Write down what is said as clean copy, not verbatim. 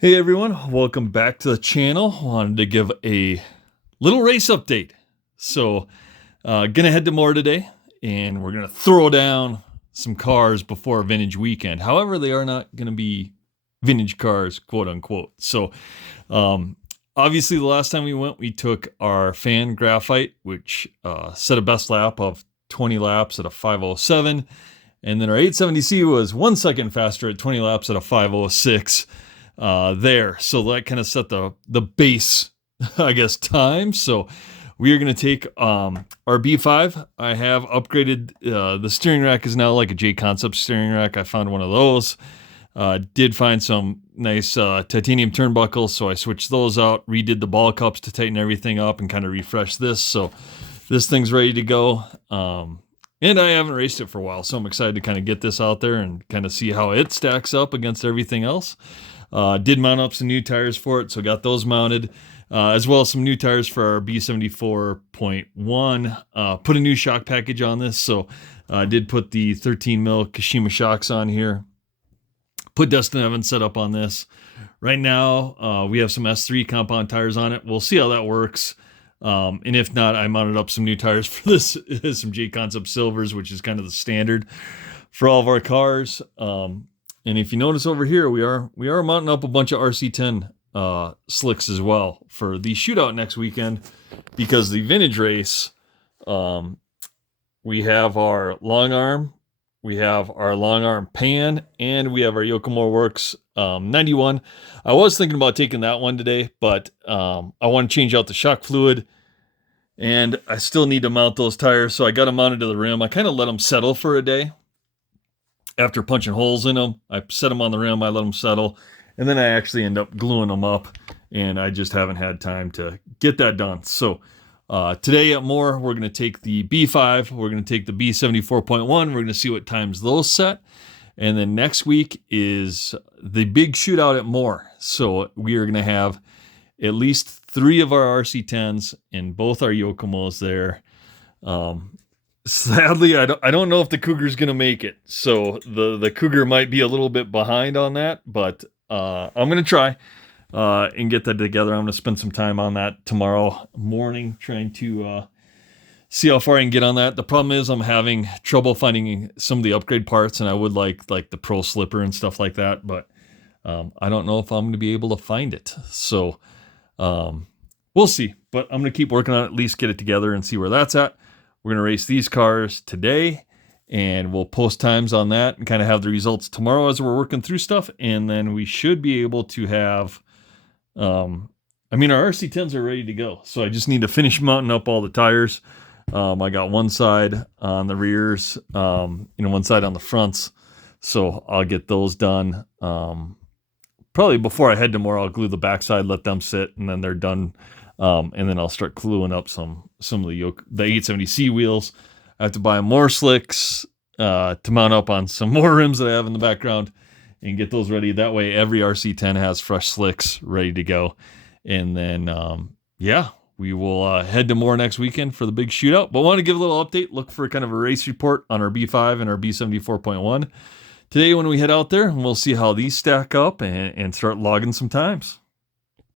Hey everyone, welcome back to the channel. Wanted to give a little race update. Gonna head to MHOR today, and we're gonna throw down some cars before vintage weekend. However, they are not gonna be vintage cars, quote unquote. Obviously the last time we went, we took our fan graphite, which set a best lap of 20 laps at a 5:07, and then our 870C was 1 second faster at 20 laps at a 5:06. So that kind of set the base, I guess, time. So we are going to take our B5. I have upgraded. The steering rack is now like a J Concept steering rack. I found one of those. Did find some nice titanium turnbuckles, so I switched those out, redid the ball cups to tighten everything up and kind of refresh this. So this thing's ready to go. And I haven't raced it for a while, so I'm excited to kind of get this out there and kind of see how it stacks up against everything else. Did mount up some new tires for it, so got those mounted, as well as some new tires for our B74.1. Put a new shock package on this, so I did put the 13 mil Kashima shocks on here. Put Dustin Evans set up on this. Right now, we have some S3 compound tires on it. We'll see how that works. And if not, I mounted up some new tires for this, some J Concept Silvers, which is kind of the standard for all of our cars. And if you notice over here, we are mounting up a bunch of RC10 slicks as well for the shootout next weekend, because the vintage race, we have our long arm, we have our long arm pan, and we have our Yokomo Works 91. I was thinking about taking that one today, but I want to change out the shock fluid, and I still need to mount those tires, so I got them mounted to the rim. I kind of let them settle for a day. After punching holes in them, I set them on the rim, I let them settle, and then I actually end up gluing them up, and I just haven't had time to get that done. So today at MHOR, we're going to take the B5, we're going to take the B74.1, we're going to see what times those set, and then next week is the big shootout at MHOR. So we are going to have at least 3 of our RC10s and both our Yokomos there. Sadly, I don't know if the Cougar's going to make it. So the Cougar might be a little bit behind on that, but I'm going to try and get that together. I'm going to spend some time on that tomorrow morning, trying to see how far I can get on that. The problem is I'm having trouble finding some of the upgrade parts, and I would like the Pro Slipper and stuff like that, but I don't know if I'm going to be able to find it. So we'll see, but I'm going to keep working on it, at least get it together and see where that's at. We're going to race these cars today, and we'll post times on that and kind of have the results tomorrow as we're working through stuff. And then we should be able to have, our RC10s are ready to go. So I just need to finish mounting up all the tires. I got one side on the rears, one side on the fronts. So I'll get those done. Probably before I head to MHOR, I'll glue the backside, let them sit, and then they're done. And then I'll start gluing up some of the 870C wheels. I have to buy more slicks to mount up on some more rims that I have in the background and get those ready. That way every RC10 has fresh slicks ready to go. And then, we will head to MHOR next weekend for the big shootout. But I want to give a little update, look for kind of a race report on our B5 and our B74.1 today when we head out there, and we'll see how these stack up and start logging some times.